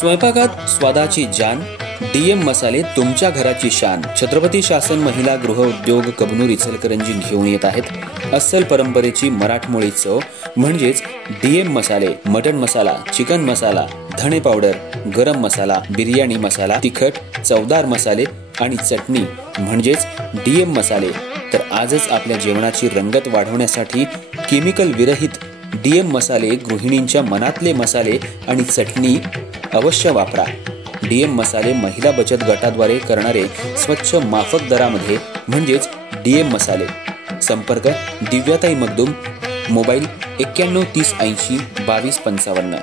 स्वयंपाकात स्वादाची जान, डीएम मसाले तुमच्या घराची शान। छत्रपती शासन महिला गृह उद्योग कबनूर इचलकरंजी घेऊन येत आहेत अस्सल परंपरेची मराठमोळी चव म्हणजेच डीएम मसाले। मटन मसाला, चिकन मसाला, धणे पावडर, गरम मसाला, बिर्याणी मसाला, तिखट चवदार मसाले आणि चटणी म्हणजेच डीएम मसाले। तर आजच आपल्या जेवणाची रंगत वाढवण्यासाठी केमिकल विरहित डीएम मसाले, गृहिणींच्या मनातले मसाले आणि चटणी अवश्य वापरा। डीएम मसाले महिला बचत गटाद्वारे करणारे स्वच्छ माफक दरामध्ये म्हणजेच डीएम मसाले। संपर्क दिव्याताई मगदूम, मोबाईल 91 30 80 22 55।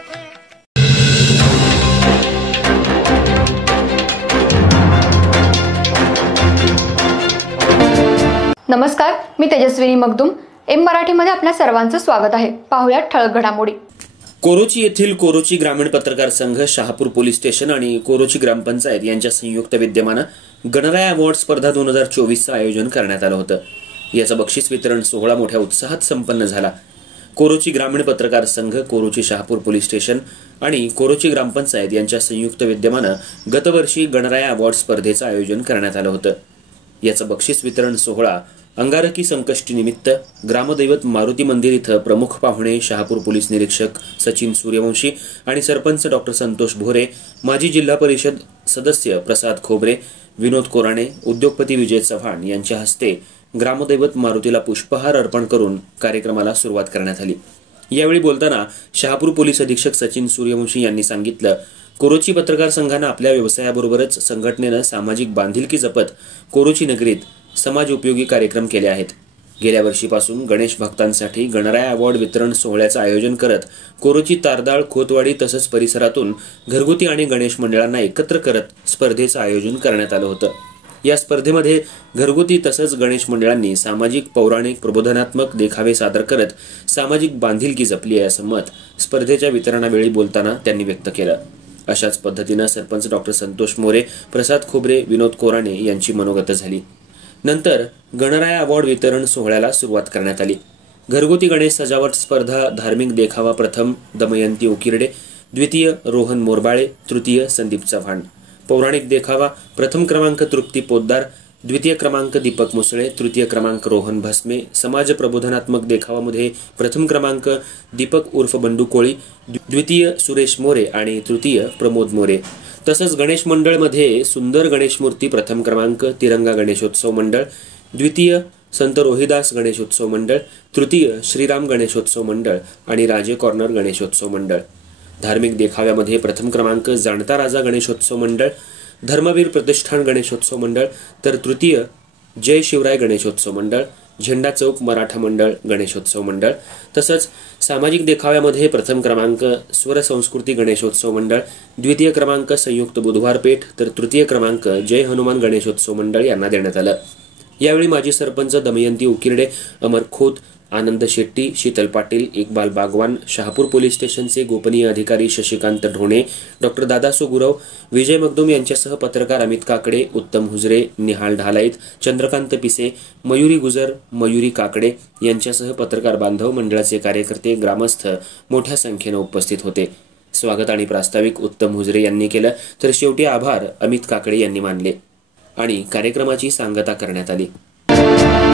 नमस्कार, मी तेजस्विनी मगदूम। एम मराठीमध्ये आपल्या सर्वांचं स्वागत आहे। पाहूया ठळक घडामोडी। कोरोची येथील कोरोची ग्रामीण पत्रकार संघ, शहापूर पोलीस स्टेशन आणि कोरोची ग्रामपंचायत यांच्या संयुक्त विद्यमाने गणराय अवॉर्ड स्पर्धा 2024चं आयोजन करण्यात आलं होतं। याचं बक्षीस वितरण सोहळा मोठ्या उत्साहात संपन्न झाला। कोरोची ग्रामीण पत्रकार संघ, कोरोची शहापूर पोलीस स्टेशन आणि कोरोची ग्रामपंचायत यांच्या संयुक्त विद्यमाने गतवर्षी गणराय अवॉर्ड स्पर्धेचं आयोजन करण्यात आलं होतं। याचं बक्षीस वितरण सोहळा अंगारकी संकष्टी निमित्त ग्रामदैवत मारुती मंदिर इथं प्रमुख पाहुणे शहापूर पोलीस निरीक्षक सचिन सूर्यवंशी आणि सरपंच डॉक्टर संतोष भोरे, माजी जिल्हा परिषद सदस्य प्रसाद खोबरे, विनोद कोराणे, उद्योगपती विजय चव्हाण यांच्या हस्ते ग्रामदैवत मारुतीला पुष्पहार अर्पण करून कार्यक्रमाला सुरुवात करण्यात आली। यावेळी बोलताना शहापूर पोलीस अधीक्षक सचिन सूर्यवंशी यांनी सांगितलं, कोरोची पत्रकार संघानं आपल्या व्यवसायाबरोबरच संघटनेनं सामाजिक बांधिलकी जपत कोरोची नगरीत समाज उपयोगी कार्यक्रम केले आहेत। गेल्या वर्षीपासून गणेश भक्तांसाठी गणराय अवॉर्ड वितरण सोहळ्याचं आयोजन करत कोरोची, तारदाळ, खोतवाडी तसंच परिसरातून घरगुती आणि गणेश मंडळांना एकत्र करत स्पर्धेचं आयोजन करण्यात आलं होतं। या स्पर्धेमध्ये घरगुती तसंच गणेश मंडळांनी सामाजिक, पौराणिक, प्रबोधनात्मक देखावे सादर करत सामाजिक बांधिलकी जपली आहे असं मत स्पर्धेच्या वितरणावेळी बोलताना त्यांनी व्यक्त केलं। अशाच पद्धतीनं सरपंच डॉक्टर संतोष मोरे, प्रसाद खोबरे, विनोद कोराणे यांची मनोगत झाली। नंतर गणराय अवॉर्ड वितरण सोहळ्याला सुरुवात करण्यात आली। घरगुती गणेश सजावट स्पर्धा, धार्मिक देखावा प्रथम दमयंती उकिरडे, द्वितीय रोहन मोरबाळे, तृतीय संदीप चव्हाण। पौराणिक देखावा प्रथम क्रमांक तृप्ती पोद्दार, द्वितीय क्रमांक दीपक मुसळे, तृतीय क्रमांक रोहन भस्मे। समाज प्रबोधनात्मक देखावामध्ये प्रथम क्रमांक दीपक उर्फ बंडू कोळी, द्वितीय सुरेश मोरे आणि तृतीय प्रमोद मोरे। तसंच गणेश मंडळ मध्ये सुंदर गणेश मूर्ती प्रथम क्रमांक तिरंगा गणेशोत्सव मंडळ, द्वितीय संत रोहिदास गणेशोत्सव मंडळ, तृतीय श्रीराम गणेशोत्सव मंडळ आणि राजे कॉर्नर गणेशोत्सव मंडळ। धार्मिक देखाव्यामध्ये प्रथम क्रमांक जाणता राजा गणेशोत्सव मंडळ, धर्मवीर प्रतिष्ठान गणेशोत्सव मंडळ, तर तृतीय जय शिवराय गणेशोत्सव मंडळ, झेंडा चौक मराठा मंडळ गणेशोत्सव मंडळ। तसंच सामाजिक देखाव्यामध्ये प्रथम क्रमांक स्वर संस्कृती गणेशोत्सव मंडळ, द्वितीय क्रमांक संयुक्त बुधवार पेठ, तर तृतीय क्रमांक जय हनुमान गणेशोत्सव मंडळ यांना देण्यात आलं। यावेळी माजी सरपंच दमयंती उकिरडे, अमर खोत, आनंद शेट्टी, शीतल पाटील, इक्बाल बागवान, शहापूर पोलीस स्टेशनचे गोपनीय अधिकारी शशिकांत ढोणे, डॉक्टर दादासो गुरव, विजय मगदूम यांच्यासह पत्रकार अमित काकडे, उत्तम हुजरे, निहाल ढालाईत, चंद्रकांत पिसे, मयुरी गुजर, मयुरी काकडे यांच्यासह पत्रकार बांधव, मंडळाचे कार्यकर्ते, ग्रामस्थ मोठ्या संख्येने उपस्थित होते। स्वागत आणि प्रास्ताविक उत्तम हुजरे यांनी केलं, तर शेवटी आभार अमित काकडे यांनी मानले आणि कार्यक्रमाची सांगता करण्यात आली।